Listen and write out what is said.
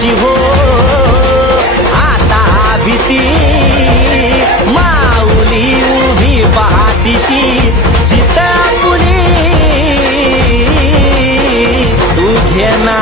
देवाची हो आता भीती माऊली उभी पाठीशी जित पुली तू घे ना